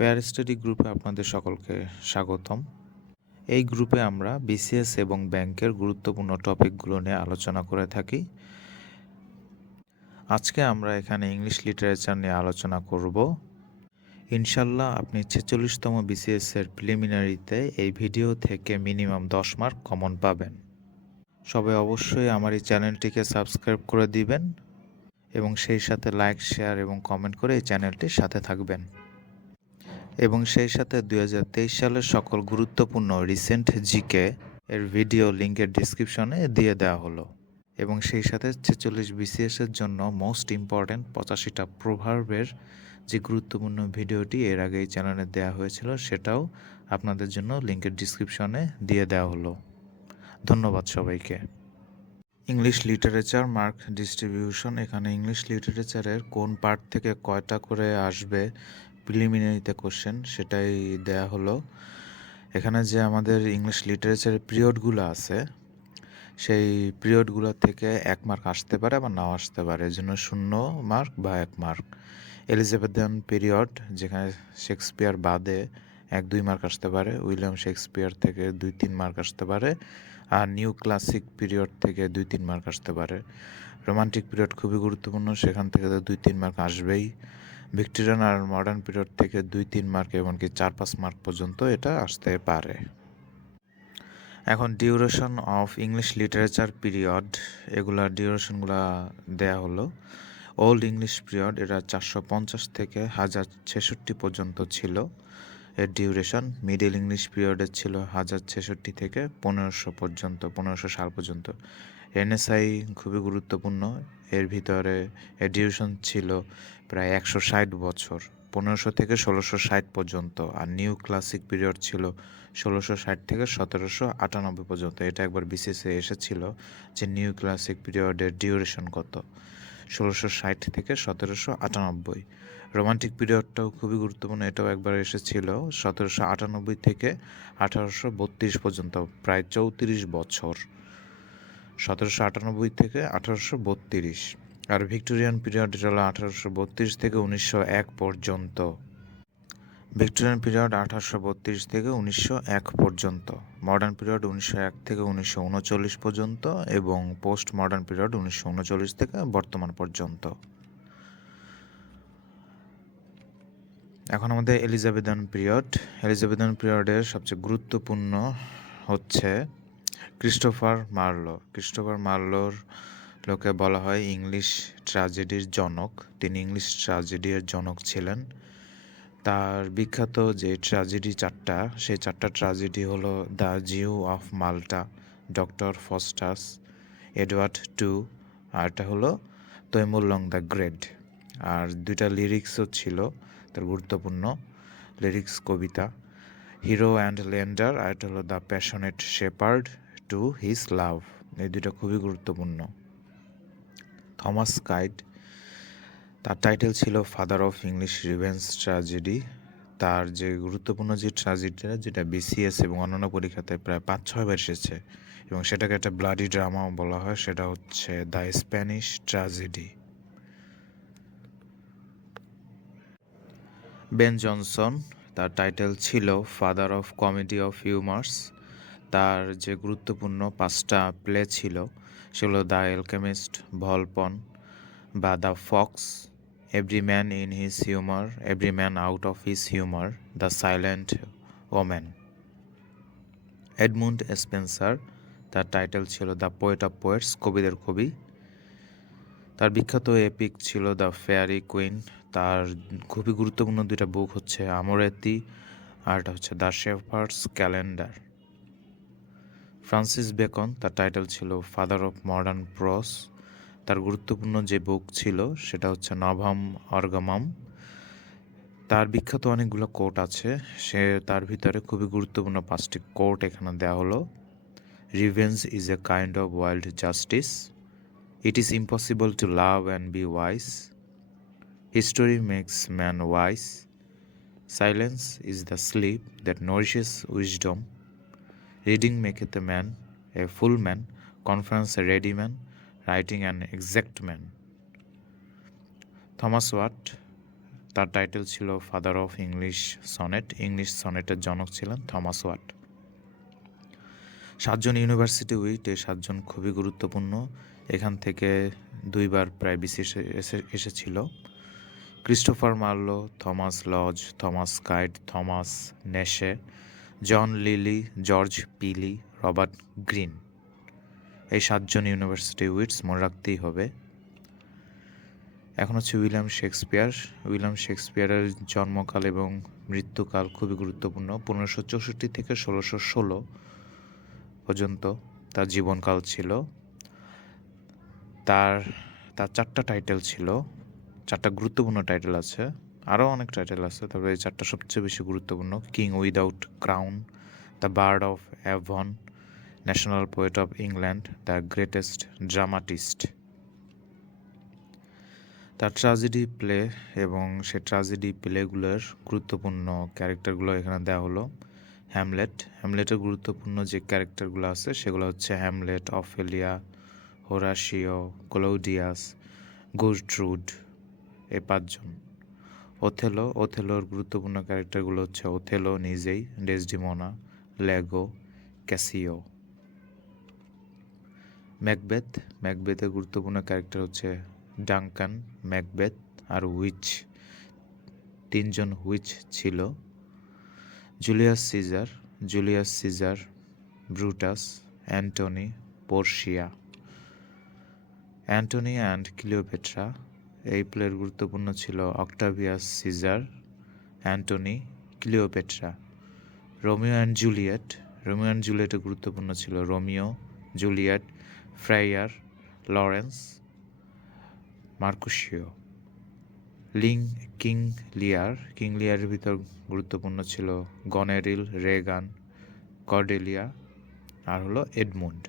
Fair study গ্রুপে আপনাদের সকলকে স্বাগতম। এই গ্রুপে আমরা বিসিএস এবং ব্যাংকের গুরুত্বপূর্ণ টপিকগুলো নিয়ে আলোচনা করে থাকি। আজকে আমরা এখানে ইংলিশ লিটারেচার নিয়ে আলোচনা করব। ইনশাল্লাহ আপনি 46তম বিসিএসের প্রিলিমিনারিতে এই ভিডিও থেকে মিনিমাম 10 মার্ক কমন পাবেন। সবাই অবশ্যই আমার এই চ্যানেলটিকে সাবস্ক্রাইব করে দিবেন এবং সেই সাথে লাইক, শেয়ার এবং কমেন্ট করে এই চ্যানেলটির সাথে থাকবেন। এবং সেই সাথে 2023 সালের সকল গুরুত্বপূর্ণ রিসেন্ট জিকে এর ভিডিও লিঙ্কের ডিসক্রিপশনে দিয়ে দেওয়া হলো। এবং সেই সাথে 46 বিসিএসের জন্য মোস্ট ইম্পর্ট্যান্ট 85টা প্রভার্বের যে গুরুত্বপূর্ণ ভিডিওটি এর আগে এই চ্যানেলে দেওয়া হয়েছিল সেটাও আপনাদের জন্য লিঙ্কের ডিসক্রিপশনে দিয়ে দেওয়া হলো। ধন্যবাদ সবাইকে। ইংলিশ লিটারেচার মার্ক ডিস্ট্রিবিউশন, এখানে ইংলিশ লিটারেচারের কোন পার্ট থেকে কয়টা করে আসবে প্রিলিমিনারিতে কোশ্চেন সেটাই দেয়া হলো। এখানে যে আমাদের ইংলিশ লিটারেচারের পিরিয়ডগুলো আছে সেই পিরিয়ডগুলো থেকে 1 মার্ক আসতে পারে বা নাও আসতে পারে, এর জন্য 0 মার্ক বা 1 মার্ক। এলিজাবেথান পিরিয়ড যেখানে শেক্সপিয়ার বাদে 1-2 মার্ক আসতে পারে, উইলিয়াম শেক্সপিয়ার থেকে 2-3 মার্ক আসতে পারে, আর নিউ ক্লাসিক পিরিয়ড থেকে 2-3 মার্ক আসতে পারে। রোমান্টিক পিরিয়ড খুবই গুরুত্বপূর্ণ, সেখান থেকে তো 2-3 মার্ক আসবেই। ভিক্টোরিয়ান আর মডার্ন পিরিয়ড থেকে 2-3 মার্ক এমনকি 4-5 মার্ক পর্যন্ত এটা আসতে পারে। এখন duration of English literature period, এগুলার ডিউরেশনগুলা দেয়া হলো। ওল্ড ইংলিশ পিরিয়ড এটা 450 থেকে 1066 পর্যন্ত ছিল এর ডিউরেশন। মিডল ইংলিশ পিরিয়ডের ছিল 1066 থেকে 1500 পর্যন্ত, 1500 সাল পর্যন্ত। এনএসআই খুবই গুরুত্বপূর্ণ, এর ভিতরে এর ডিউরেশন ছিল প্রায় 160 বছর, 1500 থেকে 1660 পর্যন্ত। আর নিউ ক্লাসিক পিরিয়ড ছিল 1660 থেকে 1798 পর্যন্ত। এটা একবার বিসিএসে এসেছিল যে নিউ ক্লাসিক পিরিয়ডের ডিউরেশন কত, 1660 থেকে 1798। রোমান্টিক পিরিয়ডটাও খুবই গুরুত্বপূর্ণ, এটাও একবার এসেছিল 1798 থেকে 1832 পর্যন্ত, প্রায় 34 বছর, 1798 থেকে 1832। আর ভিক্টোরিয়ান পিরিয়ড এটা হলো 1832 থেকে 1901 পর্যন্ত। ভিক্টোরিয়ান পিরিয়ড 1832 থেকে 1901 পর্যন্ত। মডার্ন পিরিয়ড 1901 থেকে 1939 পর্যন্ত এবং পোস্ট মডার্ন পিরিয়ড 1939 থেকে বর্তমান পর্যন্ত। এখন আমাদের এলিজাবেথান পিরিয়ড। এলিজাবেথান পিরিয়ডের সবচেয়ে গুরুত্বপূর্ণ হচ্ছে ক্রিস্টোফার মার্লো। ক্রিস্টোফার মার্লোর লোকে বলা হয় ইংলিশ ট্র্যাজেডির জনক। তিনি ইংলিশ ট্র্যাজেডির জনক ছিলেন। তার বিখ্যাত যে ট্র্যাজেডি 4টা, সেই 4টা ট্র্যাজেডি হলো the Jew of Malta, Doctor Faustus, Edward two, আর এটা হলো তৈমুরলং দ্য গ্রেট। আর 2টা লিরিক্সও ছিল তার গুরুত্বপূর্ণ লিরিক্স কবিতা, হিরো অ্যান্ড লেন্ডার, আর এটা হলো the passionate shepherd to his love. এই 2টা খুবই গুরুত্বপূর্ণ। থমাস কাইট, তার টাইটেল ছিল father of English revenge tragedy. তার যে গুরুত্বপূর্ণ যে ট্র্যাজেডিটা, যেটা বিসিএস এবং অন্যান্য পরীক্ষাতে প্রায় 5-6 বার এসেছে এবং সেটাকে একটা ব্লাডি ড্রামাও বলা হয়, সেটা হচ্ছে the Spanish tragedy. Ben Jonson, তার টাইটেল ছিল father of comedy of humours. তার যে গুরুত্বপূর্ণ 5টা প্লে ছিল সেগুলো দ্য এলকেমিস্ট, ভলপন বা the Fox, every man in his humour, every man out of his humour, the silent woman. Edmund Spencer, তার টাইটেল ছিল দ্য পোয়েট অফ পোয়েটস, কবিদের কবি। তার বিখ্যাত এপিক ছিল দ্য ফেয়ারি কুইন। তার খুবই গুরুত্বপূর্ণ 2টা বুক হচ্ছে আমোরেতি আর এটা হচ্ছে the shepherds calendar. Francis Bacon, তার টাইটেল ছিল ফাদার অফ মডার্ন প্রস। তার গুরুত্বপূর্ণ যে বুক ছিল সেটা হচ্ছে নভাম অর্গামাম। তার বিখ্যাত অনেকগুলো কোট আছে, সে তার ভিতরে খুবই গুরুত্বপূর্ণ 5টি কোট এখানে দেওয়া হলো। Revenge is a kind of wild justice, it is impossible to love and be wise, history makes man wise, silence is the sleep that nourishes wisdom, reading maketh a man a full man, conference a ready man, writing an exact man. Thomas Wyatt, তার title ছিল father of English sonnet. English সনেটের জনক ছিলেন Thomas Wyatt. 7জন university wit, এই 7জন খুবই গুরুত্বপূর্ণ। এখান থেকে 2বার প্রায় BCS এসেছিল। Christopher Marlowe, Thomas Lodge, Thomas Kyd, Thomas Nashe, John Lyly, George Peele, Robert Greene. এই 7জন ইউনিভার্সিটি উইটস মনে রাখতেই হবে। এখন হচ্ছে উইলিয়াম শেক্সপিয়ার। উইলিয়াম শেক্সপিয়ারের জন্মকাল এবং মৃত্যুকাল খুবই গুরুত্বপূর্ণ। 1564 থেকে 1616 পর্যন্ত তার জীবনকাল ছিল। তার 4টা টাইটেল ছিল, 4টা গুরুত্বপূর্ণ টাইটেল আছে, আরও অনেক টাইটেল আছে, তবে এই 4টা সবচেয়ে বেশি গুরুত্বপূর্ণ। King without crown, the bird of Avon, national poet of England, the greatest dramatist. তার ট্র্যাজেডি প্লে এবং সে ট্র্যাজেডি প্লেগুলোর গুরুত্বপূর্ণ ক্যারেক্টারগুলো এখানে দেওয়া হলো। হ্যামলেটের গুরুত্বপূর্ণ যে ক্যারেক্টারগুলো আছে সেগুলো হচ্ছে হ্যামলেট, অফেলিয়া, হোরাশিও, ক্লৌডিয়াস, গুস্ট্রুড, এই 5জন। ওথেলোর গুরুত্বপূর্ণ ক্যারেক্টারগুলো হচ্ছে ওথেলো নিজেই, ডেসডিমোনা, লেগো, ক্যাসিও। ম্যাকবেথের গুরুত্বপূর্ণ ক্যারেক্টার হচ্ছে ডাঙ্কান, ম্যাকবেথ আর হুইচ। 3জন হুইচ ছিল। Julius Caesar, Brutus, Antony, Portia. Antony and Cleopatra, এই প্লের গুরুত্বপূর্ণ ছিল Octavius Caesar, Antony, Cleopatra. Romeo and জুলিয়েটের গুরুত্বপূর্ণ ছিল Romeo, Juliet, Friar, Laurence, Mercutio. King লিয়ারের ভিতর গুরুত্বপূর্ণ ছিল গনেরিল, রেগান, কর্ডেলিয়া আর হলো এডমুন্ড।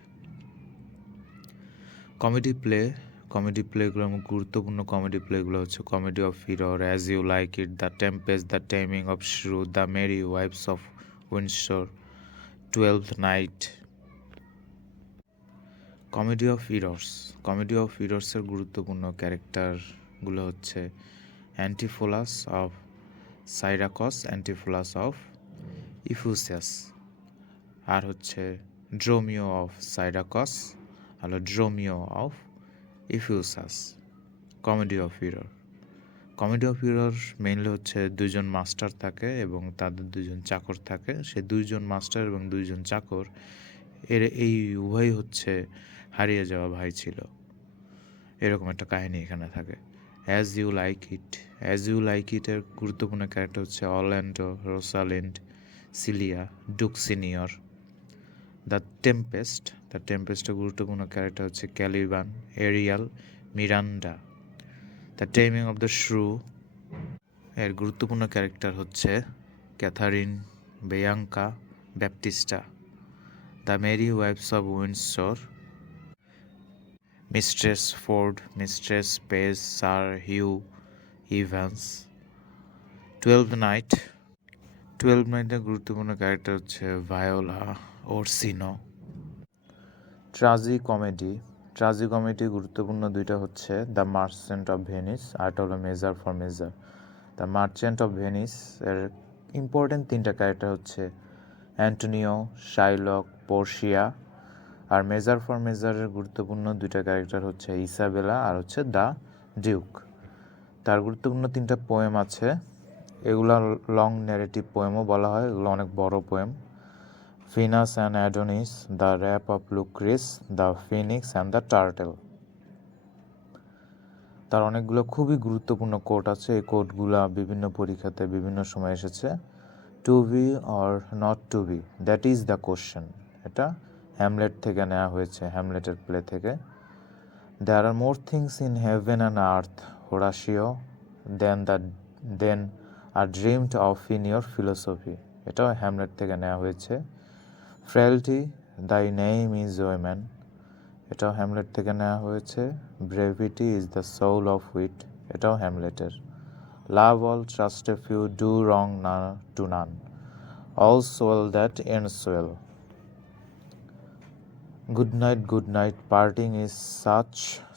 কমেডি প্লেগুলো, গুরুত্বপূর্ণ কমেডি প্লেগুলো হচ্ছে comedy of error, as you like it, the tempest, the taming of shrew, the merry wives of Windsor, twelfth night. Comedy of ইরর্সের গুরুত্বপূর্ণ ক্যারেক্টারগুলো হচ্ছে Antipholus of Syracuse, Antipholus of Ephesus, আর হচ্ছে Dromio of Syracuse আর Dromio of Ephesus. Comedy of error mainly হচ্ছে 2জন master থাকে এবং তাদের 2জন চাকর থাকে। সে 2জন মাস্টার এবং 2জন চাকর এই উভয় হচ্ছে হারিয়ে যাওয়া ভাই ছিল। এরকম একটা কাহিনী এখানে থাকে। অ্যাজ ইউ লাইক ইটের গুরুত্বপূর্ণ ক্যারেক্টার হচ্ছে Orlando, Rosalind, Celia, Duke Senior. The টেম্পেস্টের গুরুত্বপূর্ণ ক্যারেক্টার হচ্ছে Caliban, Ariel, Miranda. The taming of the shrew এর গুরুত্বপূর্ণ ক্যারেক্টার হচ্ছে Katharine, Bianca, Baptista. The merry wives of Windsor, Mistress Ford, Mistress Page, Sir Hugh Evans. Twelve নাইটের গুরুত্বপূর্ণ character হচ্ছে Viola Orsino. Tragicomedy গুরুত্বপূর্ণ 2টা হচ্ছে দ্য মার্চেন্ট অফ ভেনিস আর হলো measure for measure. The merchant of Venice এর important 3টা ক্যারেক্টার হচ্ছে অ্যান্টোনিও, শাইলক, পোর্শিয়া। আর মেজার ফর মেজারের গুরুত্বপূর্ণ 2টা ক্যারেক্টার হচ্ছে ইসাবেলা আর হচ্ছে দ্য ডিউক। তার গুরুত্বপূর্ণ 3টা পোয়েম আছে, এগুলো লং ন্যারেটিভ পোয়েমও বলা হয়, এগুলো অনেক বড় poem. Venus and Adonis, the rape of Lucrece, the phoenix and the turtle. তার অনেকগুলো খুবই গুরুত্বপূর্ণ কোট আছে, এই কোটগুলো বিভিন্ন পরীক্ষাতে বিভিন্ন সময় এসেছে। To be or not to be, that is the question. এটা হ্যামলেট থেকে নেওয়া হয়েছে, হ্যামলেটের প্লে থেকে। There are more things in heaven and earth, Horatio, than are dreamed of in your philosophy. এটাও হ্যামলেট থেকে নেওয়া হয়েছে। Frailty, thy name is woman, এটাও হ্যামলেট থেকে নেওয়া হয়েছে। Brevity is the soul of wit, এটাও হ্যামলেটের। Love all, trust a few, do wrong to naan, all's well that ends well. Good night, parting is such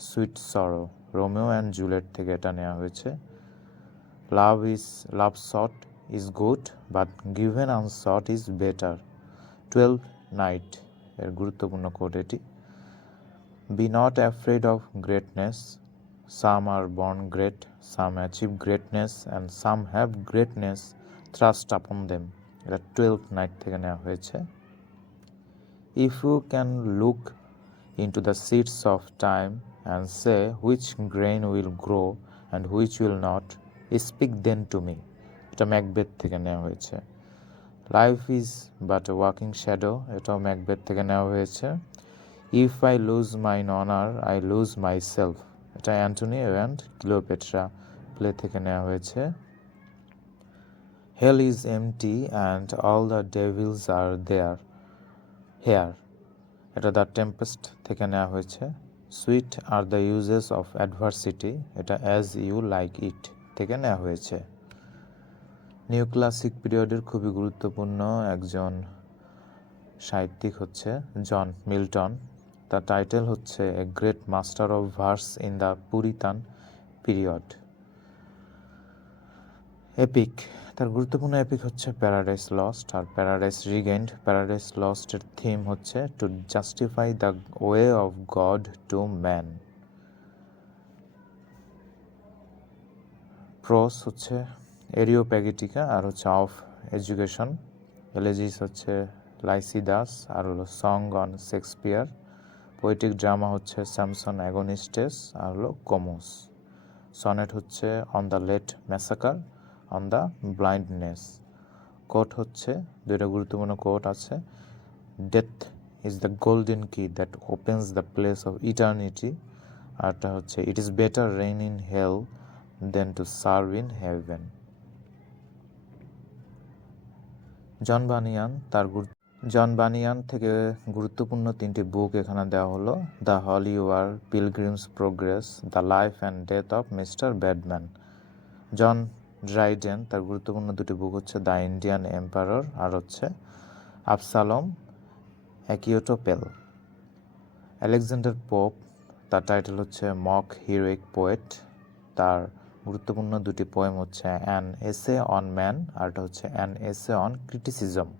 sweet সরো, Romeo and Juliet থেকে এটা নেওয়া হয়েছে। Love sought is good, but given unsought is better. 12 night এর গুরুত্বপূর্ণ coat এটি। Be not afraid of greatness. Some are born great, some achieve greatness, and some have greatness thrust upon them. এটা 12 night থেকে নেওয়া হয়েছে। If you can look into the seeds of time and say which grain will grow and which will not, speak then to me. এটা Macbeth থেকে নেওয়া হয়েছে। Life is but a walking shadow. এটাও Macbeth থেকে নেওয়া হয়েছে। If I lose mine honor, I lose myself. এটা Antony and Cleopatra play থেকে নেওয়া হয়েছে। Hell is empty and all the devils are there. Here. এটা দ্য টেম্পেস্ট থেকে নেওয়া হয়েছে। Sweet are the uses of adversity. এটা as you like it থেকে নেওয়া হয়েছে। নিউ ক্লাসিক পিরিয়ডের খুবই গুরুত্বপূর্ণ একজন সাহিত্যিক হচ্ছে জন মিল্টন। তার টাইটেল হচ্ছে a great master of verse in the Puritan period. Epic, তার গুরুত্বপূর্ণ এপিক হচ্ছে প্যারাডাইস লস্ট আর প্যারাডাইস রিগেইনড। প্যারাডাইস লস্টের থিম হচ্ছে to justify the way of God to man. Prose হচ্ছে এরিওপ্যাগেটিকা আর হচ্ছে অফ এডুকেশন। এলেজিস হচ্ছে লাইসিদাস আর হলো song on Shakespeare. Poetic drama হচ্ছে স্যামসন অ্যাগোনিস্টেস আর হলো কোমোস। সনেট হচ্ছে on the late massacre, on the blindness. Quote হচ্ছে দুইটা গুরুত্বপূর্ণ কোট আছে। Death is the golden key that opens the place of eternity. আরটা হচ্ছে it is better reign in hell than to serve in heaven. John Bunyan থেকে গুরুত্বপূর্ণ তিনটি book এখানে দেওয়া হলো। The holy war, pilgrim's progress, the life and death of mister Badman. John Dryden, তার গুরুত্বপূর্ণ দুটি বুক হচ্ছে দ্য ইন্ডিয়ান এম্পারর আর হচ্ছে আবসালম অ্যাকিওটোপেল। আলেকজান্ডার পোপ, তার টাইটেল হচ্ছে মক হিরোইক পোয়েট। তার গুরুত্বপূর্ণ দুটি পোয়েম হচ্ছে অ্যান এসে অন ম্যান আরটা হচ্ছে অ্যান এসে অন ক্রিটিসিজম।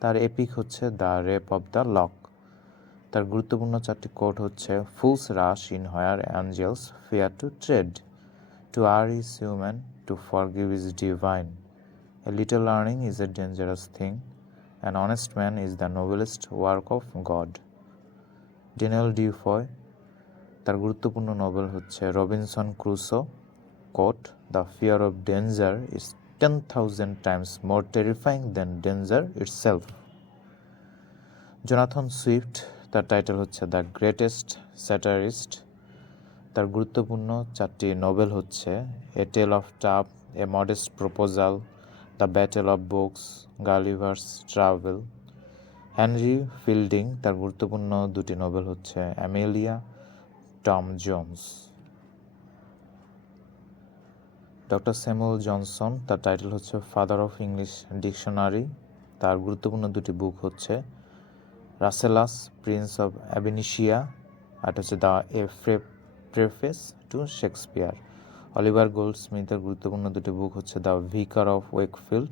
তার এপিক হচ্ছে the rape of the lock. তার গুরুত্বপূর্ণ চারটি কোট হচ্ছে fools rush in where angels fear to tread, to err is human, to forgive is divine, a little learning is a dangerous thing, an honest man is the noblest work of God. Daniel Defoe, তার গুরুত্বপূর্ণ novel হচ্ছে Robinson Crusoe. Quote, the fear of danger is 10,000 times more terrifying than danger itself. Jonathan Swift, তার title হচ্ছে the greatest satirist. তার গুরুত্বপূর্ণ চারটি novel হচ্ছে a tale of tub, a modest proposal, the battle of books, Gulliver's travel. Henry Fielding, তার গুরুত্বপূর্ণ দুটি novel হচ্ছে Amelia, Tom Jones. Doctor Samuel Johnson, তার টাইটেল হচ্ছে ফাদার অফ ইংলিশ ডিকশনারি। তার গুরুত্বপূর্ণ দুটি বুক হচ্ছে রাসেলাস প্রিন্স অফ অ্যাবেনিশিয়া আর হচ্ছে the preface to Shakespeare. Oliver গোল্ডস্মিথের গুরুত্বপূর্ণ দুটি বুক হচ্ছে the vicar of Wakefield,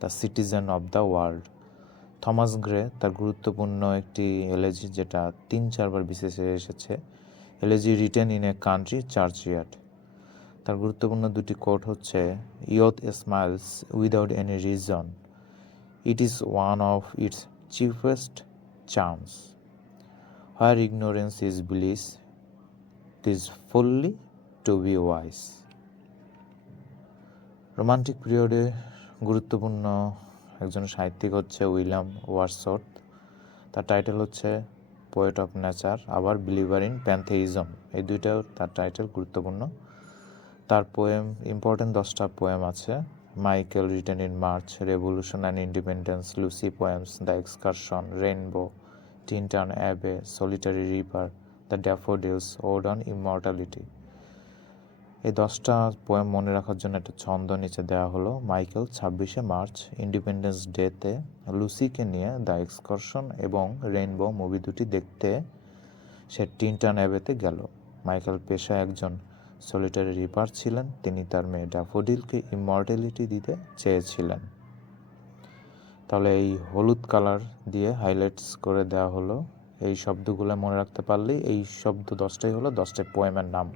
the citizen of the world. Thomas Gray, তার গুরুত্বপূর্ণ একটি এলেজি যেটা 3-4 বার বিশেষে এসেছে, elegy written in a country churchyard. তার গুরুত্বপূর্ণ দুটি কোট হচ্ছে youth smiles without any reason, it is one of its chiefest charms, where ignorance is bliss, it is folly to be wise. Romantic পিরিয়ডে গুরুত্বপূর্ণ একজন সাহিত্যিক হচ্ছে উইলিয়াম ওয়ার্ডসওয়ার্থ। তার টাইটেল হচ্ছে পোয়েট অফ নেচার, আবার বিলিভার ইন প্যান্থেইজম, এই দুইটাও তার টাইটেল গুরুত্বপূর্ণ। তার পোয়েম ইম্পর্টেন্ট 10টা পোয়েম আছে। Michael written in March, revolution and independence, Lucy poems, the excursion, rainbow, Tintern Abbey, solitary river, the daffodils, ode on immortality. এই 10টা পোয়েম মনে রাখার জন্য একটা ছন্দ নিচে দেওয়া হলো। মাইকেল 26শে মার্চ ইন্ডিপেন্ডেন্স ডেতে লুসিকে নিয়ে দ্য এক্সকারশন এবং রেইনবো মুভি দুটি দেখতে সে টিনটান অ্যাবেতে গেল। মাইকেল পেশায় একজন সলিটারি রিপার ছিলেন। তিনি তার মেয়ে ড্যাফোডিলকে ইমর্টালিটি দিতে চেয়েছিলেন। তাহলে এই হলুদ কালার দিয়ে হাইলাইটস করে দেওয়া হলো। এই শব্দগুলো মনে রাখতে পারলেই এই শব্দ 10টাই হলো 10টাই পোয়েমের নাম।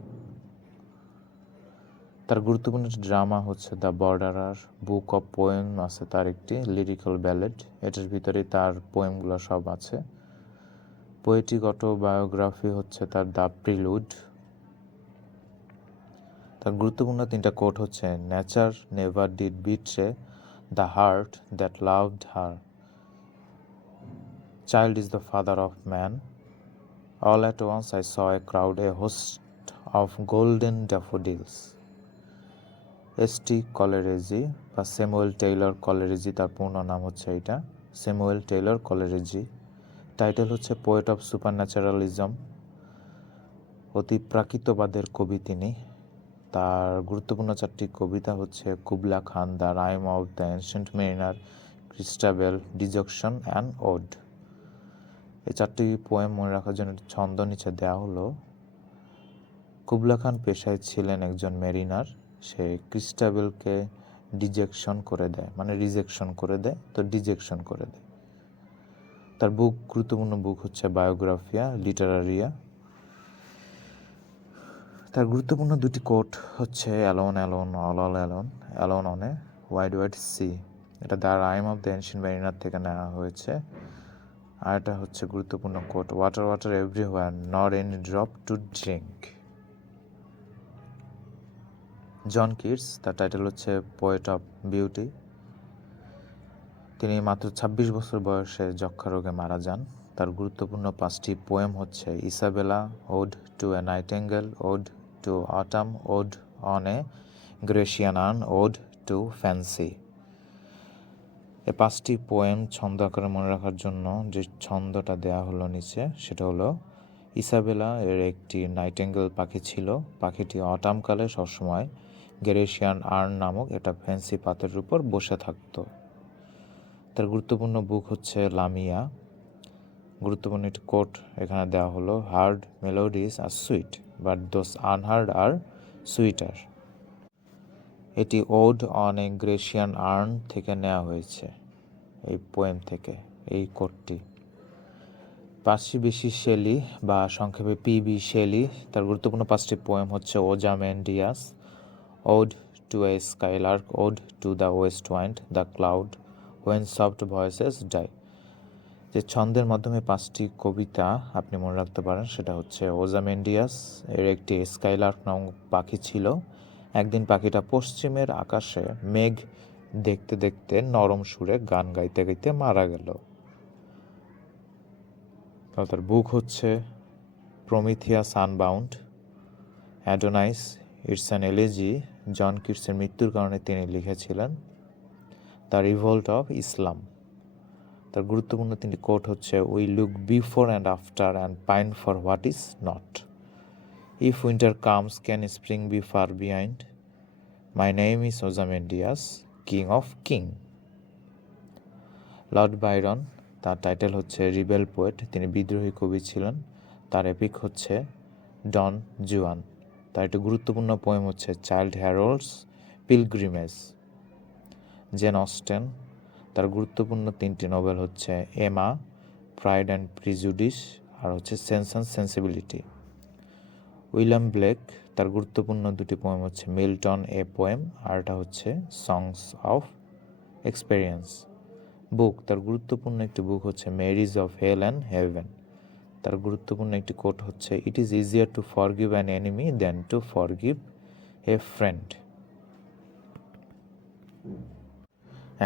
তার গুরুত্বপূর্ণ ড্রামা হচ্ছে দ্য বর্ডারার, বুক অফ পোয়েম আছে তার একটি লিরিক্যাল ব্যালেড, এটার ভিতরে তার পোয়েমগুলো সব আছে। পোয়েটিক অটোবায়োগ্রাফি হচ্ছে তার দ্য প্রিলুড। তার গুরুত্বপূর্ণ 3টা কোট হচ্ছে nature never did betray the heart that loved her, child is the father of man, all at once I saw a crowd a host of golden daffodils. S T. Coleridge বা Samuel Taylor Coleridge, তার পূর্ণ নাম হচ্ছে এটা, Samuel Taylor Coleridge. Title হচ্ছে poet of supernaturalism, অতিপ্রাকৃতবাদের কবি তিনি। তার গুরুত্বপূর্ণ 4টি কবিতা হচ্ছে Kubla Khan, the rime of the ancient mariner, Christabel, dejection and ode. এই 4টি পোয়েম মনে রাখার জন্য ছন্দ নিচে দেওয়া হলো। কুবলা খান পেশায় ছিলেন একজন মেরিনার, সে ক্রিস্টাবেলকে ডিজেকশন করে দেয়, মানে রিজেকশন করে দেয়, তো ডিজেকশন করে দেয়। তার গুরুত্বপূর্ণ বুক হচ্ছে বায়োগ্রাফিয়া লিটারারিয়া। তার গুরুত্বপূর্ণ 2টি কোট হচ্ছে alone alone all all alone, alone on a wide wide sea, এটা the rime of the ancient mariner থেকে নেওয়া হয়েছে। আর এটা হচ্ছে গুরুত্বপূর্ণ quote, water water everywhere not any drop to drink. John Keats, তার টাইটেল হচ্ছে পোয়েট অফ বিউটি। তিনি মাত্র 26 বছর বয়সে যক্ষা রোগে মারা যান। তার গুরুত্বপূর্ণ 5টি পোয়েম হচ্ছে Isabella, ode to a nightingale, ode to autumn, ode on a Grecian urn, ode to fancy. এই 5টি পোয়েম ছন্দ আকারে মনে রাখার জন্য যে ছন্দটা দেয়া হলো নিচে, সেটা হলো ইসাবেলা এর একটি নাইটেঙ্গেল পাখি ছিল, পাখিটি অটামকালে সবসময় গ্রেসিয়ান আর্ন নামক একটা ফ্যান্সি পাতের উপর বসে থাকতো। তার গুরুত্বপূর্ণ বুক হচ্ছে লামিয়া। গুরুত্বপূর্ণ একটি কোট এখানে দেওয়া হলো, heard melodies are sweet but those unheard are sweeter. এটি ode on a Grecian urn থেকে নেওয়া হয়েছে, এই পোয়েম থেকে এই কোটটি। পার্সি বিশি শেলি বা সংক্ষেপে পি.বি. শেলি, তার গুরুত্বপূর্ণ 5টি পোয়েম হচ্ছে Ozymandias, ode to a skylark, ode to the west wind, the cloud, when soft voices die. যে ছন্দের মাধ্যমে 5টি কবিতা আপনি মনে রাখতে পারেন সেটা হচ্ছে ওজামেন্ডিয়াস এর একটি স্কাইলার্ক নামক পাখি ছিল, একদিন পাখিটা পশ্চিমের আকাশে মেঘ দেখতে দেখতে নরম সুরে গান গাইতে গাইতে মারা গেল। তার বুক হচ্ছে Prometheus Unbound, Adonais, it's an elegy, John কিটসের মৃত্যুর কারণে তিনি লিখেছিলেন। The revolt of Islam. তার গুরুত্বপূর্ণ 3টি কোট হচ্ছে we look before and after and pine for what is not, if winter comes can spring be far behind, my name is Ozymandias, king of king. Lord Byron, তার title হচ্ছে rebel poet, তিনি বিদ্রোহী কবি ছিলেন। তার epic হচ্ছে ডন জুয়ান। তার একটি গুরুত্বপূর্ণ পোয়েম হচ্ছে চাইল্ড হ্যারোল্ডস পিলগ্রিমেজ। জেন অস্টেন, তার গুরুত্বপূর্ণ 3টি নোবেল হচ্ছে এমা, প্রাইড অ্যান্ড প্রিজুডিস আর হচ্ছে sense and sensibility. William Blake, তার গুরুত্বপূর্ণ 2টি পোয়েম হচ্ছে মিল্টন এ পোয়েম আর এটা হচ্ছে সংস অফ এক্সপেরিয়েন্স। বুক, তার গুরুত্বপূর্ণ একটি বুক হচ্ছে marriage of hell and heaven. তার গুরুত্বপূর্ণ একটি কোট হচ্ছে it is easier to forgive an enemy than to forgive a friend.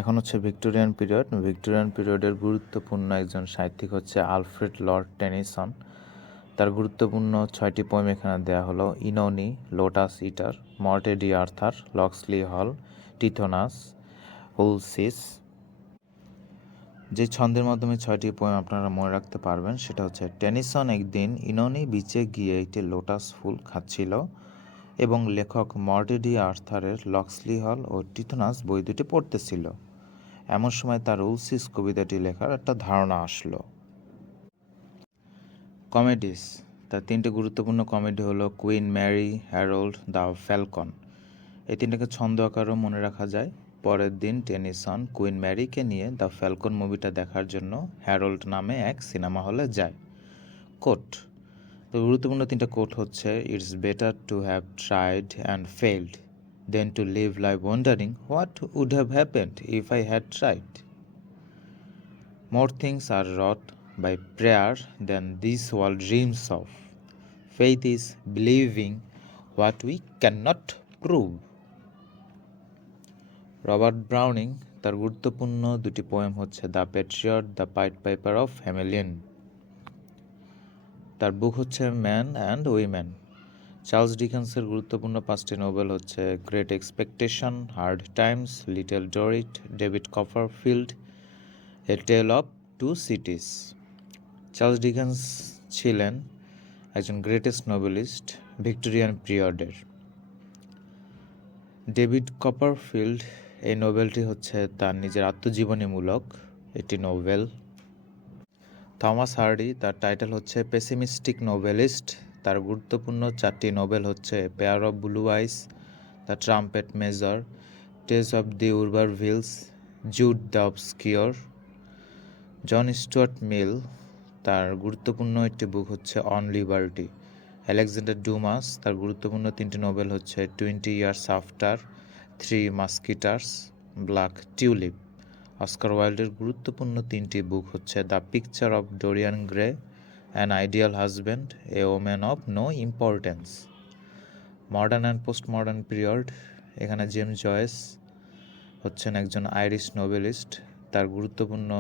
এখন হচ্ছে ভিক্টোরিয়ান পিরিয়ড। ভিক্টোরিয়ান পিরিয়ডের গুরুত্বপূর্ণ একজন সাহিত্যিক হচ্ছে আলফ্রেড লর্ড টেনিসন। তার গুরুত্বপূর্ণ 6টি পোয়েম এখানে দেওয়া হলো, ইনোনি, লোটাস ইটার, মর্টে ডি আর্থার, লক্সলি হল, টিথোনাস, উলসিস। যে ছন্দের মাধ্যমে 6টি পোয়েম আপনারা মনে রাখতে পারবেন সেটা হচ্ছে টেনিসন একদিন ইনোনি বিচে গিয়ে একটি লোটাস ফুল খাচ্ছিল এবং লেখক মর্টে ডি আর্থারের লক্সলি হল ও টিথোনাস বই দুটি পড়তেছিল। এমন সময় তার উলসিস কবিতাটি লেখার একটা ধারণা আসলো। কমেডিস, তার তিনটে গুরুত্বপূর্ণ কমেডি হলো Queen Mary, Harold, the Falcon. এই তিনটাকে ছন্দ আকারেও মনে রাখা যায়। পরের দিন টেনিসন কুইন ম্যারিকে নিয়ে দ্য ফ্যালকন মুভিটা দেখার জন্য হ্যারোল্ড নামে এক সিনেমা হলে যায়। কোট, তো গুরুত্বপূর্ণ তিনটা কোট হচ্ছে, it's better to have tried and failed than to live life wondering what would have happened if I had tried. More things are wrought by prayer than this world dreams of. Faith is believing what we cannot prove. Robert Browning তার গুরুত্বপূর্ণ দুটি poem হচ্ছে the patriot, the pied piper of Hamelin. তার book হচ্ছে man and women. Charles ডিকেন্সের গুরুত্বপূর্ণ পাঁচটি novel হচ্ছে great expectation, hard times, little Dorrit, David Copperfield, a tale of two cities. Charles Dickens ছিলেন একজন গ্রেটেস্ট নোবেলিস্ট ভিক্টোরিয়ান পিরিয়ডের। David Copperfield এই নোবেলটি হচ্ছে তার নিজের আত্মজীবনীমূলক একটি নোবেল। থমাস হার্ডি তার টাইটেল হচ্ছে পেসিমিস্টিক নোবেলিস্ট। তার গুরুত্বপূর্ণ চারটি নোবেল হচ্ছে pair of blue eyes, the trumpet major, Tess of the d'Urbervilles, Jude the obscure. John Stuart Mill তার গুরুত্বপূর্ণ একটি বুক হচ্ছে অন লিবার্টি। আলেকজান্ডার ডুমাস তার গুরুত্বপূর্ণ তিনটি নোবেল হচ্ছে 20 years after, 3 musketeers, black tulip. Oscar ওয়াইল্ডের গুরুত্বপূর্ণ তিনটি বুক হচ্ছে the picture of Dorian Gray, an ideal husband, a woman of no importance. Modern and post modern period, এখানে জেমস জয়েস হচ্ছেন একজন আইরিশ নোবেলিস্ট। তার গুরুত্বপূর্ণ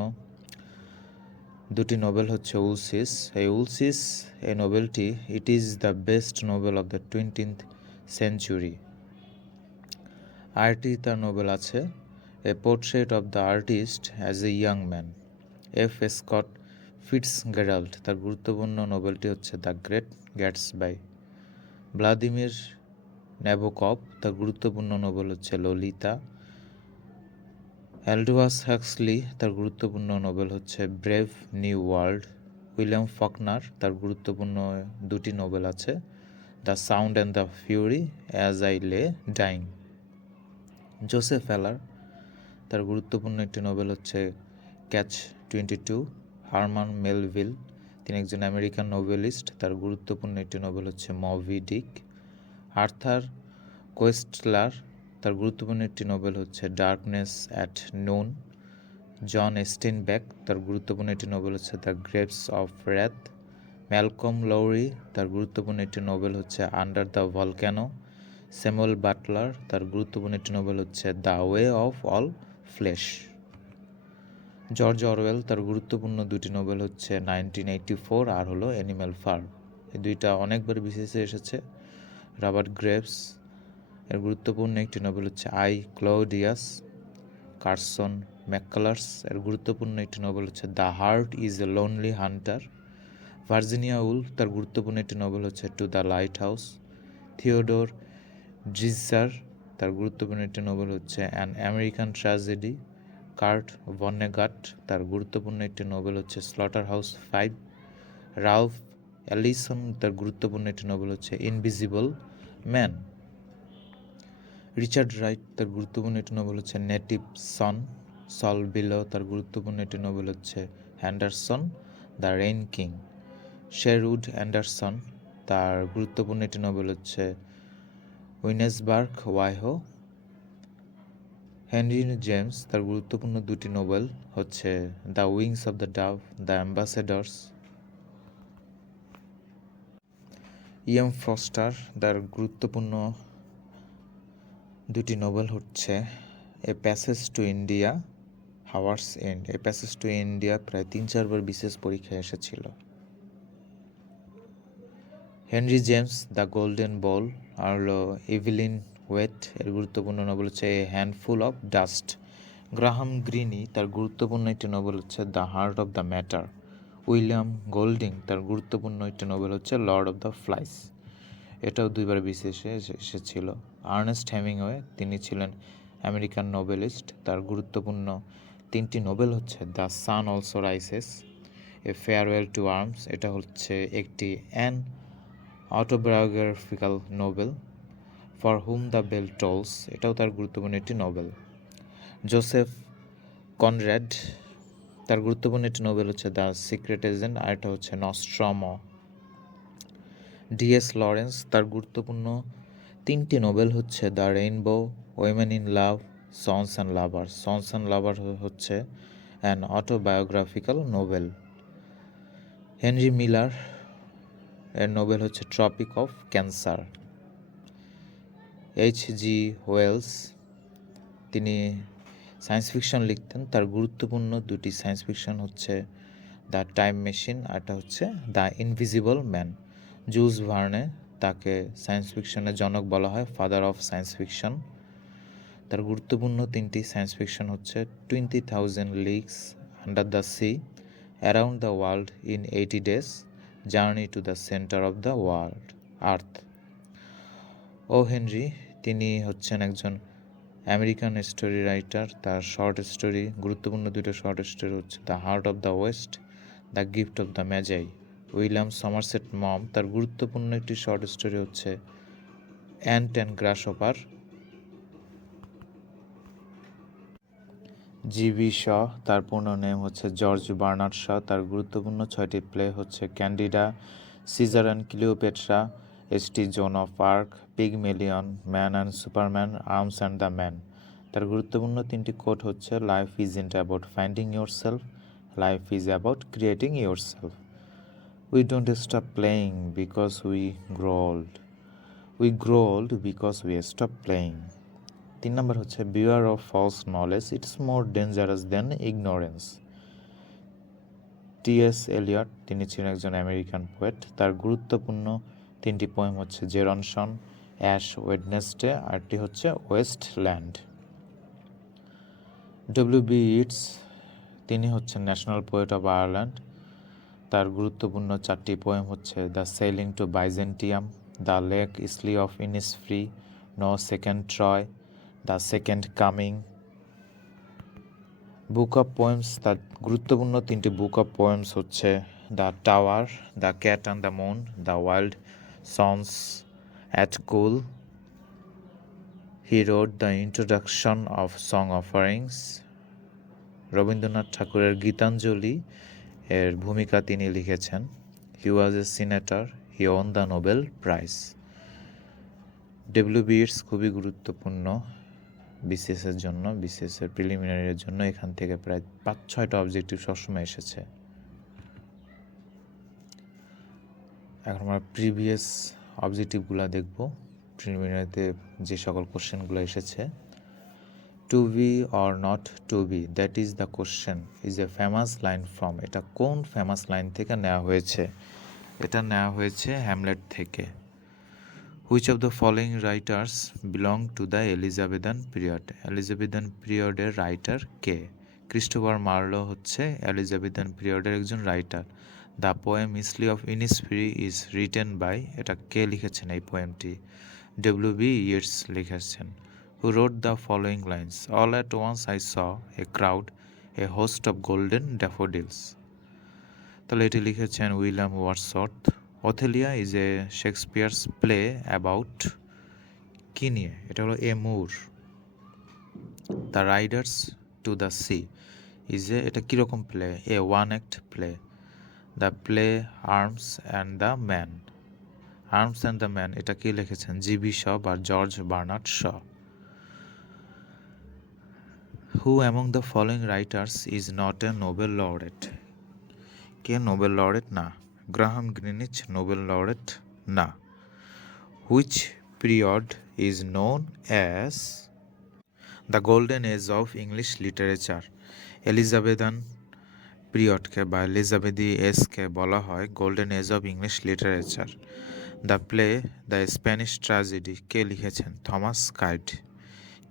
দুটি নোবেল হচ্ছে উলসিস। এই নোবেলটি it is the best novel of the 20th century. আর্টি তার নোবেল আছে a portrait of the artist as a young man. F Scott Fitzgerald তার গুরুত্বপূর্ণ নোবেলটি হচ্ছে the great Gatsby. Vladimir Nabokov তার গুরুত্বপূর্ণ নোবেল হচ্ছে ললিতা। অ্যালডোয়াস হাক্সলি তার গুরুত্বপূর্ণ নোবেল হচ্ছে brave new world. William Faulkner তার গুরুত্বপূর্ণ দুটি নোবেল আছে the sound and the fury, as I lay dying. Joseph Heller তার গুরুত্বপূর্ণ একটি নোবেল হচ্ছে ক্যাচ 22। হারমান মেলভিল তিনি একজন আমেরিকান নোবেলিস্ট। তার গুরুত্বপূর্ণ একটি নোবেল হচ্ছে মভি ডিক। আর্থার কোয়েস্টলার তার গুরুত্বপূর্ণ একটি নোবেল হচ্ছে ডার্কনেস অ্যাট নুন। জন স্টেইনব্যাক তার গুরুত্বপূর্ণ একটি নোবেল হচ্ছে the grapes of wrath. Malcolm Lowry তার গুরুত্বপূর্ণ একটি নোবেল হচ্ছে under the volcano. Samuel Butler তার গুরুত্বপূর্ণ একটি নোবেল হচ্ছে the way of all flesh. George Orwell তার গুরুত্বপূর্ণ দুটি নোবেল হচ্ছে 1984 আর হলো অ্যানিম্যাল ফার্ম। এই দুইটা অনেকবার বিসিএসে এসেছে। রবার্ট গ্রেভস এর গুরুত্বপূর্ণ একটি নোবেল হচ্ছে আই ক্লৌডিয়াস। কার্সন ম্যাককালার্স এর গুরুত্বপূর্ণ একটি নোবেল হচ্ছে the heart is a lonely hunter. Virginia Woolf তার গুরুত্বপূর্ণ একটি নোবেল হচ্ছে to the lighthouse. Theodore Dreiser তার গুরুত্বপূর্ণ একটি নোবেল হচ্ছে an American tragedy. Kurt Vonnegut তার গুরুত্বপূর্ণ একটি নোবেল হচ্ছে স্লটার হাউস 5। রালফ এলিসন তার গুরুত্বপূর্ণ একটি নোবেল হচ্ছে ইনভিজিবল ম্যান। রিচার্ড রাইট তার গুরুত্বপূর্ণ একটি নোবেল হচ্ছে নেটিভ সন। সল বিলো তার গুরুত্বপূর্ণ একটি নোবেল হচ্ছে Henderson the rain king. Sherwood Anderson তার গুরুত্বপূর্ণ একটি নোবেল হচ্ছে উইনেসবার্গ ওয়াইহো। হেনরি জেমস তার গুরুত্বপূর্ণ দুটি নোবেল হচ্ছে the wings of the dove, the ambassadors. E M Forster তার গুরুত্বপূর্ণ দুটি নোবেল হচ্ছে a passage to India, Howards End. A passage to India প্রায় 3-4 বার বিশেষ পরীক্ষায় এসেছিল। Henry James the golden bowl আর হলো এভিলিন ওয়েট এর গুরুত্বপূর্ণ নোবেল হচ্ছে a handful of dust. Graham Greene তার গুরুত্বপূর্ণ একটি নোবেল হচ্ছে the heart of the matter. William Golding তার গুরুত্বপূর্ণ একটি নোবেল হচ্ছে লর্ড অফ দ্য ফ্লাইস। এটাও 2 বার বিশেষে এসেছিল। আর্নেস্ট হেমিংওয়ে তিনি ছিলেন আমেরিকান নোবেলিস্ট। তার গুরুত্বপূর্ণ 3টি নোবেল হচ্ছে the sun also rises, a farewell to arms, এটা হচ্ছে একটি an autobiographical novel. For whom the bell tolls, এটাও তার গুরুত্বপূর্ণ একটি নোবেল। জোসেফ কনরাড, তার গুরুত্বপূর্ণ একটি নোবেল হচ্ছে দ্য সিক্রেট এজেন্ট, আর এটা হচ্ছে নস্ট্রমো। ডিএস লরেন্স, তার গুরুত্বপূর্ণ 3টি নোবেল হচ্ছে the rainbow, women in love, sons and lover. Sons and lover হচ্ছে an autobiographical novel. Henry Miller এর নোবেল হচ্ছে tropic of cancer. H.G. Wells, তিনি সায়েন্স ফিকশন লিখতেন, তার গুরুত্বপূর্ণ 2টি সায়েন্স ফিকশন হচ্ছে দ্য টাইম মেশিন, আরটা হচ্ছে the invisible man. Jules Verne, তাকে সায়েন্স ফিকশনের জনক বলা হয়, ফাদার অফ সায়েন্স ফিকশন। তার গুরুত্বপূর্ণ 3টি সায়েন্স ফিকশন হচ্ছে 20,000 leagues under the sea, around the world in 80 days, journey to the centre of the world earth. O Henry, তিনি হচ্ছেন একজন আমেরিকান স্টোরি রাইটার। তার শর্ট স্টোরি, গুরুত্বপূর্ণ 2টো শর্ট স্টোরি হচ্ছে the heart of the west, the gift of the Magi. William Somerset Maugham, তার গুরুত্বপূর্ণ একটি শর্ট স্টোরি হচ্ছে ant and grasshopper. GB Shaw, তার পূর্ণ নেম হচ্ছে জর্জ বার্নার্ড শ, তার গুরুত্বপূর্ণ 6টি প্লে হচ্ছে Candida, Caesar and Cleopatra, St Joan of Arc, Pygmalion, man and superman, arms and the man. তার গুরুত্বপূর্ণ 3টি কোট হচ্ছে life is isn't about finding your self, life is about creating your self, we don't stop playing because we grow old because we stop playing. 3 number হচ্ছে beware of false knowledge, it's more dangerous than ignorance. T S. Eliot, তিনি ছিলেন একজন American poet. তার গুরুত্বপূর্ণ 3টি poem হচ্ছে জেরনসন, ash Wednesday, RT হচ্ছে wasteland. ডব্লিউ.বি. It's, তিনি হচ্ছেন ন্যাশনাল পোয়েট অফ আয়ারল্যান্ড। তার গুরুত্বপূর্ণ 4টি পোয়েম হচ্ছে the sailing to Byzantium, the lake isle of Innisfree, no second Troy, the second coming. Book of poems, তার গুরুত্বপূর্ণ 3টি বুক অফ পোয়েমস হচ্ছে the tower, the cat and the moon, the wild swans at Coole. He wrote the introduction of song offerings. Rabindranath ঠাকুরের গীতাঞ্জলি এর ভূমিকা তিনি লিখেছেন। He was a senator, he won the Nobel prize. W B. Yeats খুবই গুরুত্বপূর্ণ বিসিএসের জন্য, বিসিএসের প্রিলিমিনারির জন্য। এখান থেকে প্রায় 5-6টা অবজেক্টিভ সবসময় এসেছে। এখন আমরা প্রিভিয়াস অবজেক্টিভগুলো দেখব। প্রিলিমিনারিতে যে সকল কোশ্চেনগুলো এসেছে। To be or not to be, that is the question, is a famous line from, এটা কোন ফেমাস লাইন থেকে নেওয়া হয়েছে? এটা নেওয়া হয়েছে হ্যামলেট থেকে। Which of the following writers belong to the Elizabethan period, Elizabethan পিরিয়ডের রাইটার কে? ক্রিস্টোফার মার্লো হচ্ছে এলিজাবেথান পিরিয়ডের একজন writer. The poem isle of Innisfree is written by, এটা কে লিখেছেন এই পোয়েমটি? ডব্লিউ.বি. ইয়েটস লিখেছেন। Who wrote the following lines? All at once I saw a crowd, a host of golden daffodils. তাহলে এটি লিখেছেন William Wordsworth. Othello is a Shakespeare's play about, কি নিয়ে? এটা হলো a Moor. The riders to the sea is a, এটা কীরকম play? A one act play. The play arms and the man, arms and the man, এটা কি লিখেছেন? G B Shaw বা George Bernard Shaw. Who among the following writers is not a Nobel laureate? K Nobel laureate না? Graham Greenidge Nobel laureate না। Which period is known as the golden age of English literature? Elizabethan পিরিয়ডকে বা এলিজাবেথি এজকে বলা হয় golden age of English literature. The play the Spanish tragedy কে লিখেছেন? Thomas Kyd.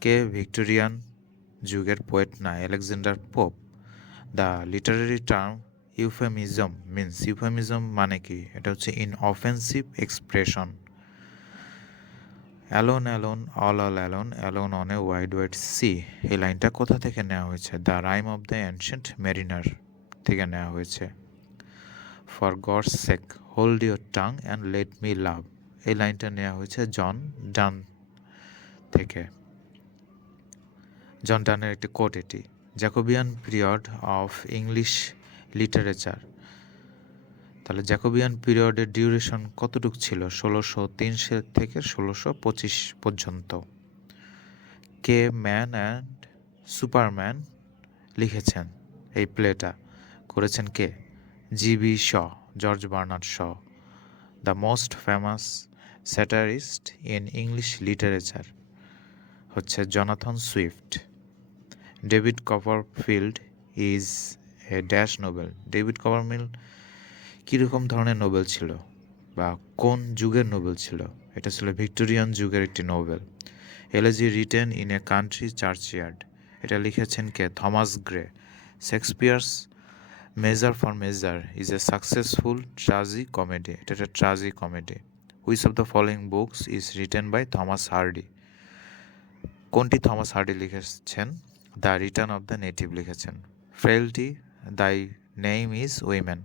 কে ভিক্টোরিয়ান যুগের পোয়েট না? Alexander Pope. The literary term euphemism means, euphemism মানে কি? এটা হচ্ছে inoffensive expression. Alone alone all alone alone on a wide wide sea, এই লাইনটা কোথা থেকে নেওয়া হয়েছে? The rime of the ancient mariner থেকে নেওয়া হয়েছে। For gods sake hold your tongue and let me লাভ, এই লাইনটা নেওয়া হয়েছে জন ডান থেকে। জন ডানের একটি কোট এটি। Jacobian period of English literature, তাহলে জ্যাকোবিয়ান পিরিয়ডের ডিউরেশন কতটুকু ছিল? 1603 থেকে 1625 পর্যন্ত। কে ম্যান অ্যান্ড সুপারম্যান লিখেছেন এই প্লেটা, করেছেন কে? G B Shaw, George Bernard Shaw. The most famous satirist in English literature হচ্ছে Jonathan Swift. David Copperfield is a dash novel. David Copperfield কীরকম ধরনের নোবেল ছিল বা কোন যুগের নোবেল ছিল? এটা ছিল ভিক্টোরিয়ান যুগের একটি novel. Elegy written in a country churchyard, এটা লিখেছেন কে? Thomas Gray. Shakespeare's measure for measure is a successful tragicomedy, এটা একটা tragicomedy. Which of the following books is written by Thomas Hardy, কোনটি Thomas Hardy লিখেছেন? The return of the native লিখেছেন। Frailty thy name is women,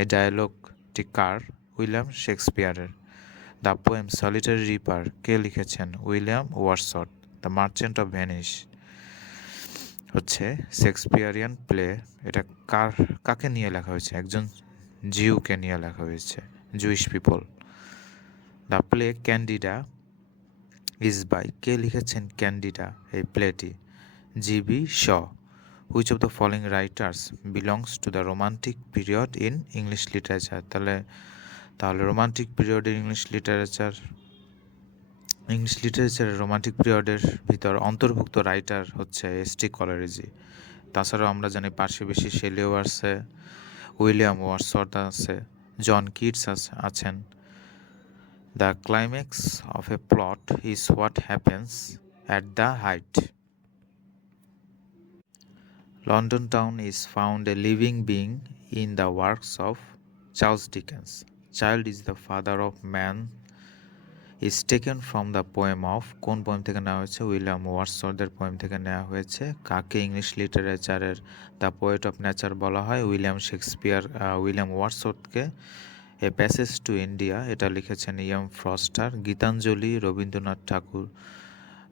এ ডায়ালগটি কার? William শেক্সপিয়ারের। The poem solitary reaper কে লিখেছেন? William Wordsworth. The merchant of Venice হচ্ছে শেক্সপিয়ারিয়ান প্লে, এটা কাকে নিয়ে লেখা হয়েছে? একজন জিউকে নিয়ে লেখা হয়েছে, Jewish people. The play Candida is by, কে লিখেছেন ক্যান্ডিডা এই প্লেটি? G B Shaw. Which of the following writers belongs to the romantic period in English literature, তাহলে রোমান্টিক পিরিয়ডের ইংলিশ লিটারেচারের রোমান্টিক পিরিয়ডের ভিতর অন্তর্ভুক্ত রাইটার হচ্ছে এস.টি. কলারিজি। তাছাড়াও আমরা জানি পার্শ্ববেশী শেলিও আছে, উইলিয়াম ওয়ার্ডসওয়ার্থ আছে, জন কিটস আছেন। The climax of A plot is what happens at the height. London town is found a living being in the works of Charles Dickens. Child is the father of man is taken from the poem of, কোন poem থেকে নেওয়া হয়েছে? William ওয়ার্ডসওয়ার্থের poem থেকে নেওয়া হয়েছে। কাকে English লিটারেচারের the poet of nature বলা হয়? উইলিয়াম ওয়ার্ডসওয়ার্থকে। এ প্যাসেজ টু ইন্ডিয়া, এটা লিখেছেন ইএম ফ্রস্টার। গীতাঞ্জলি রবীন্দ্রনাথ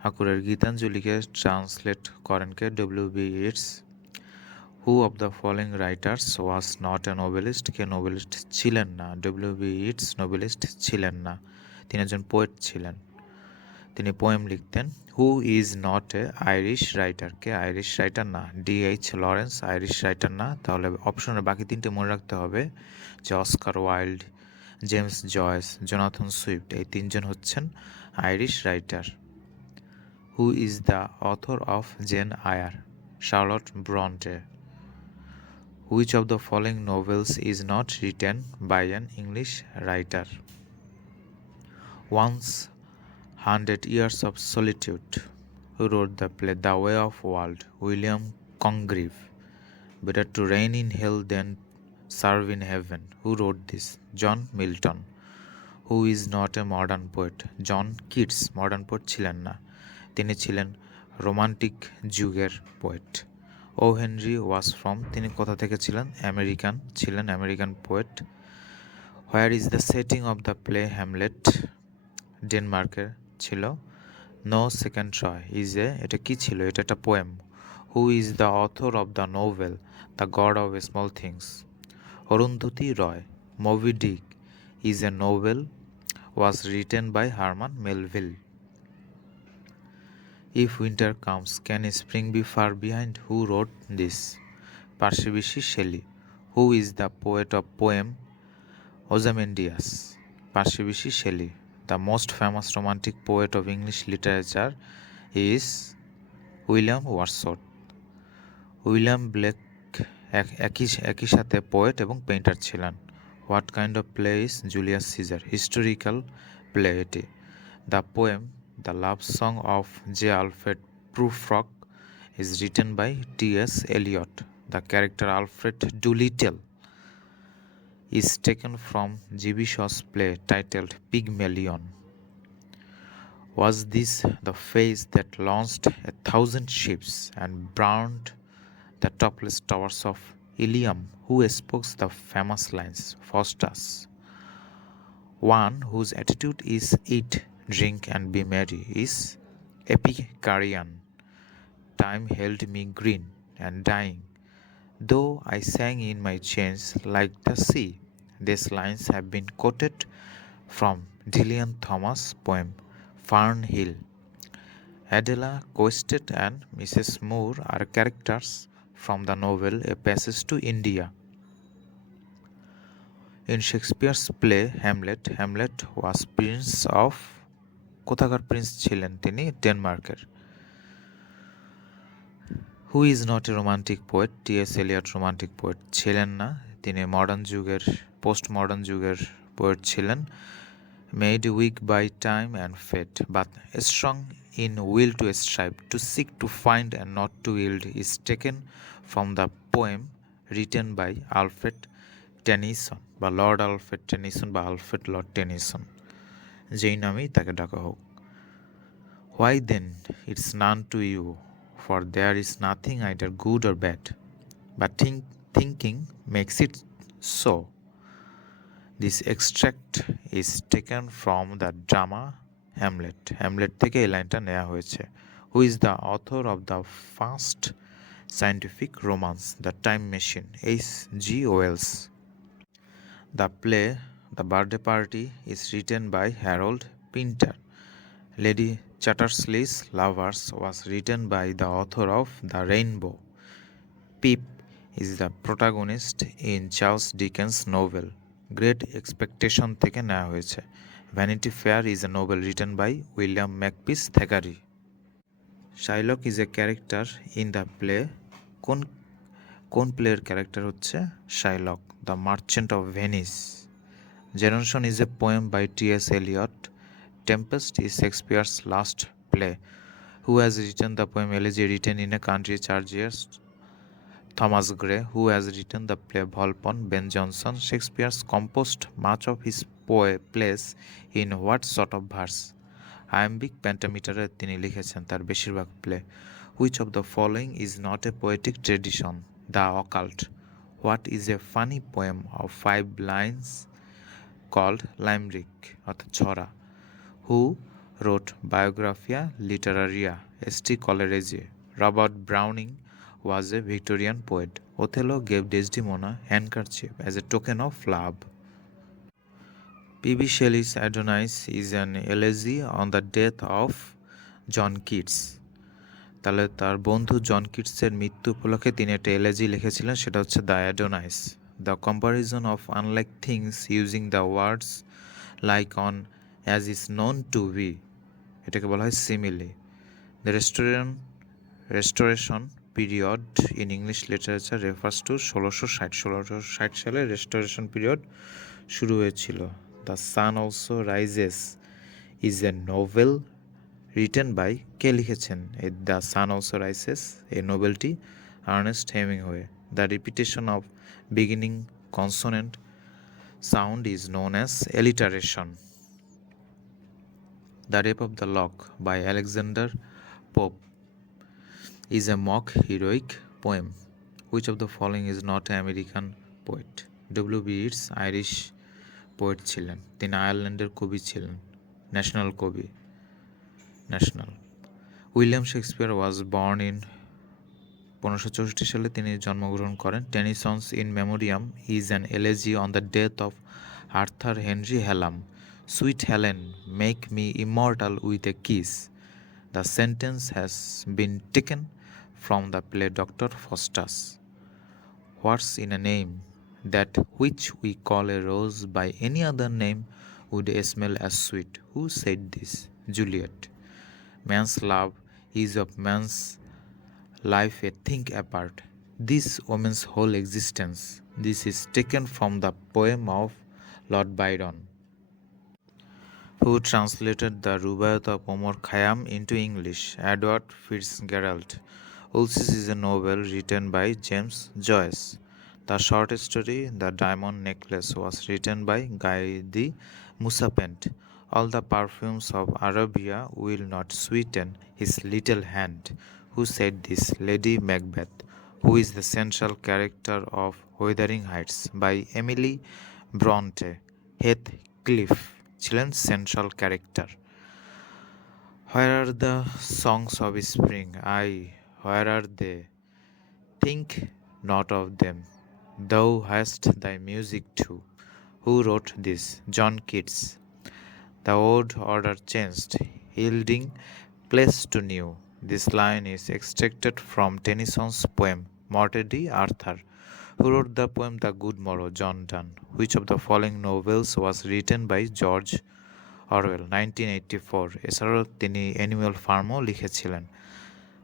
ঠাকুরের গীতাঞ্জলিকে ট্রান্সলেট করেন কে? W B. Yeats. Who of the following writers was not a Nobelist, কে নোবেলিস্ট ছিলেন না? ডব্লিউ.বি. ইটস নোবেলিস্ট ছিলেন না, তিনি একজন পোয়েট ছিলেন, তিনি পোয়েম লিখতেন। Who is not a Irish writer, কে আইরিশ রাইটার না? ডি.এইচ. লরেন্স আইরিশ রাইটার না। তাহলে অপশনের বাকি তিনটে মনে রাখতে হবে যে Oscar Wilde, James Joyce, Jonathan Swift, এই তিনজন হচ্ছেন Irish writer. Who is the author of Jane Eyre? Charlotte Bronte. Which of the following novels is not written by an English writer? Once 100 Years of Solitude. Who wrote the play The Way of World? William Congreve. Better to reign in hell than serve in heaven. Who wrote this? John Milton. Who is not a modern poet? John Keats modern poet ছিলেন না, তিনি ছিলেন romantic যুগের poet. O Henry was from, তিনি কোথা থেকে ছিলেন? American poet. Where is the setting of the play Hamlet? ডেনমার্কের ছিল। No second Troy is a, এটা কি ছিল? এটা একটা poem. Who is the author of the novel the god of small things? Arundhati Roy. Moby Dick is a novel was written by Herman Melville. If winter comes can spring be far behind? Who রোট this? Percy Bysshe Shelley. Who is the poet of poem Ozymandias? Percy Bysshe Shelley. The most famous romantic poet of English literature is William Wordsworth. William Blake একই সাথে poet এবং painter ছিলেন। What kind of play is Julius Caesar? Historical play এটি। The poem the love song of J Alfred Prufrock is written by T S. Eliot. The character Alfred Doolittle is taken from G.B. Shaw's play titled Pygmalion. Was this the phase that launched 1,000 ships and burned the topless towers of Ilium? Who spoke the famous lines? Faustus. One whose attitude is eat, drink, and be merry is Epicurean. Time held me green and dying, though I sang in my chains like the sea. These lines have been quoted from Dillian Thomas' poem Fern Hill. Adela, Quested, and Mrs. Moore are characters from the novel A Passage to India. In Shakespeare's play Hamlet, Hamlet was prince of কোথাকার prince ছিলেন তিনি ডেনমার্কের। Who is not a romantic poet, T S. Eliot romantic poet ছিলেন না, তিনি post modern যুগের poet ছিলেন। Made weak by time and fate but strong in will to strive, to seek, to find, and not to yield is taken from the poem written by Alfred Tennyson বা Lord Alfred Tennyson বা Alfred Lord Tennyson, যেই নামেই তাকে ডাকা হোক। Why then it's none to you, for there is nothing either good or bad, but thinking makes it so. This extract is taken from the drama Hamlet থেকে এই লাইনটা নেওয়া হয়েছে। Who is the author of the first scientific romance the time machine, H.G. Wells. The play the birthday party is written by Harold Pinter. Lady Chatterley's lovers was written by the author of the rainbow. Pip is the protagonist in Charles Dickens novel great expectation থেকে নেওয়া হয়েছে। Vanity Fair is a novel written by William Makepeace Thackeray. Shylock is a character in the play কোন প্লেয়ের character হচ্ছে Shylock, The Merchant of Venice. Generation is a poem by T.S. Eliot. Tempest is Shakespeare's last play. Who has written the poem Elegy written in a country Chargers? Thomas Gray. Who has written the play Volpone? Ben Jonson. Shakespeare composed much of his plays in what sort of verse? Iambic pentameter তিনি লিখেছেন তার বেশিরভাগ play. Which of the following is not a poetic tradition? The Occult. What is a funny poem of 5 lines called Limerick অর্থাৎ ছড়া? Who wrote Biographia Literaria? S.T. Coleridge. Robert Browning was a Victorian poet. Othello gave Desdemona handkerchief as a token of love. P.B. Shelley's Adonais is an elegy on the death of John Keats. তাহলে তার বন্ধু জন কিটসের মৃত্যু উপলক্ষে তিনি একটা elegy লিখেছিলেন, সেটা হচ্ছে the Adonais. The comparison of unlike things using the words like on as is known to be, এটাকে বলা হয় simile. The restoration period in English literature refers to 1660 সালে রেস্টোরেশন পিরিয়ড শুরু হয়েছিল। The sun also rises is a novel written by, কে লিখেছেন the sun also rises এই নোভেলটি? Ernest Hemingway. The repetition of beginning consonant sound is known as alliteration. The rape of the lock by Alexander Pope is a mock heroic poem. Which of the following is not an American poet? W.B. Yeats Irish poet ছিলেন, তিনি আয়ারল্যান্ডের কবি ছিলেন, national কবি, national. William Shakespeare was born in 1564 সালে তিনি জন্মগ্রহণ করেন। Tennyson's in memoriam is an elegy on the death of Arthur Henry Hallam. Sweet Helen make me immortal with a kiss. The sentence has been taken from the play Dr. Faustus. What's in a name that which we call a rose by any other name would smell as sweet? Who said this? Juliet. Man's love is of man's life a thing apart. This woman's whole existence. This is taken from the poem of Lord Byron. Who translated the Rubaiyat of Omar Khayyam into English? Edward Fitzgerald. Ulysses is a novel written by James Joyce. The short story The Diamond Necklace was written by Guy de Maupassant. All the perfumes of Arabia will not sweeten his little hand. Who said this? Lady Macbeth. Who is the central character of Wuthering Heights by Emily Bronte? Heathcliff. Cliff ছিলেন central character. Where are the songs of spring, where are they, think not of them. Thou hast thy music too. Who wrote this? John Keats. The old order changed, yielding place to new. This line is extracted from Tennyson's poem Morte Arthur. Who wrote the poem The Good Morrow? John Donne. Which of the following novels was written by George Orwell? 1984. এছাড়াও তিনি animal ফার্মও লিখেছিলেন।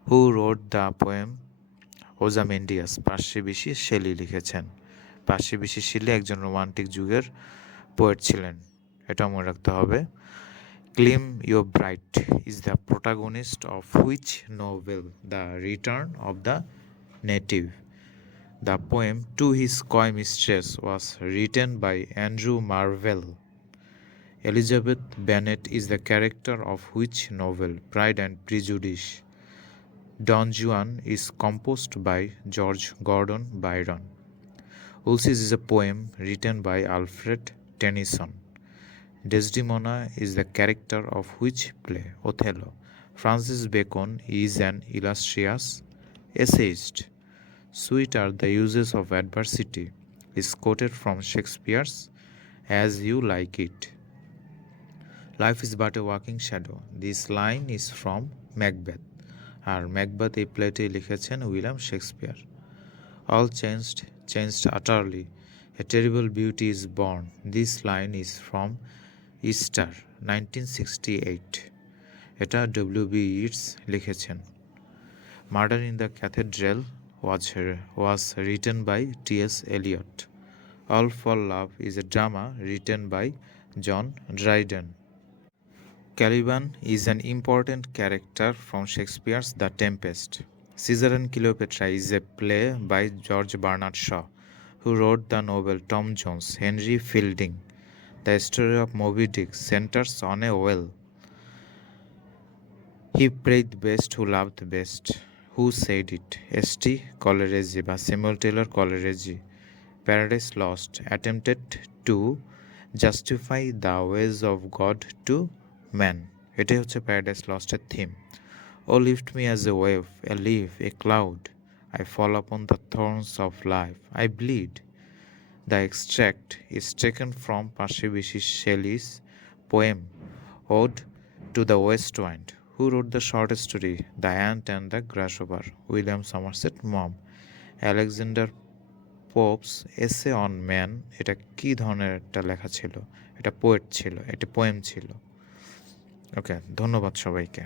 Who wrote the poem Ozymandias? Percy Bysshe Shelley লিখেছেন। Percy Bysshe Shelley একজন romantic যুগের poet ছিলেন, এটা মনে রাখতে হবে। Clym Yeobright is the protagonist of which novel? The return of the native. The poem to his coy mistress was written by Andrew Marvell. Elizabeth Bennet is the character of which novel? Pride and prejudice. Don Juan is composed by George Gordon Byron. Ulysses is a poem written by Alfred Tennyson. Desdemona is the character of which play? Othello. Francis Bacon is an illustrious essayist. Sweet are the uses of adversity is quoted from Shakespeare's As You Like It. Life is but a walking shadow. This line is from Macbeth. আর Macbeth এই প্লেটি লিখেছেন William Shakespeare. All changed utterly, a terrible beauty is born. This line is from Easter 1968। এটা W B. Yeats লিখেছেন। Murder in the cathedral was written by T S. Eliot. All for love is a drama written by John Dryden. Caliban is an important character from Shakespeare's The Tempest. Caesar and Cleopatra is a play by George Bernard Shaw. Who wrote the novel Tom Jones? Henry Fielding. The story of Moby Dick centers on a whale. He prayed best who loved best. Who said it? S.T. Coleridge বা Samuel Taylor Coleridge. Paradise Lost attempted to justify the ways of God to man, এটাই হচ্ছে paradise লস্টের থিম। O lift me as a wave, a leaf, a cloud, I fall upon the thorns of life, I bleed. The extract is taken from Percy Bysshe Shelley's poem ode to the west wind. Who wrote the short story the ant and the grasshopper? William Somerset Maugham. Alexander Pope's essay on man, এটা কী ধরনের একটা লেখা ছিল? এটা poet ছিল, এটা poem ছিল। ওকে, ধন্যবাদ সবাইকে।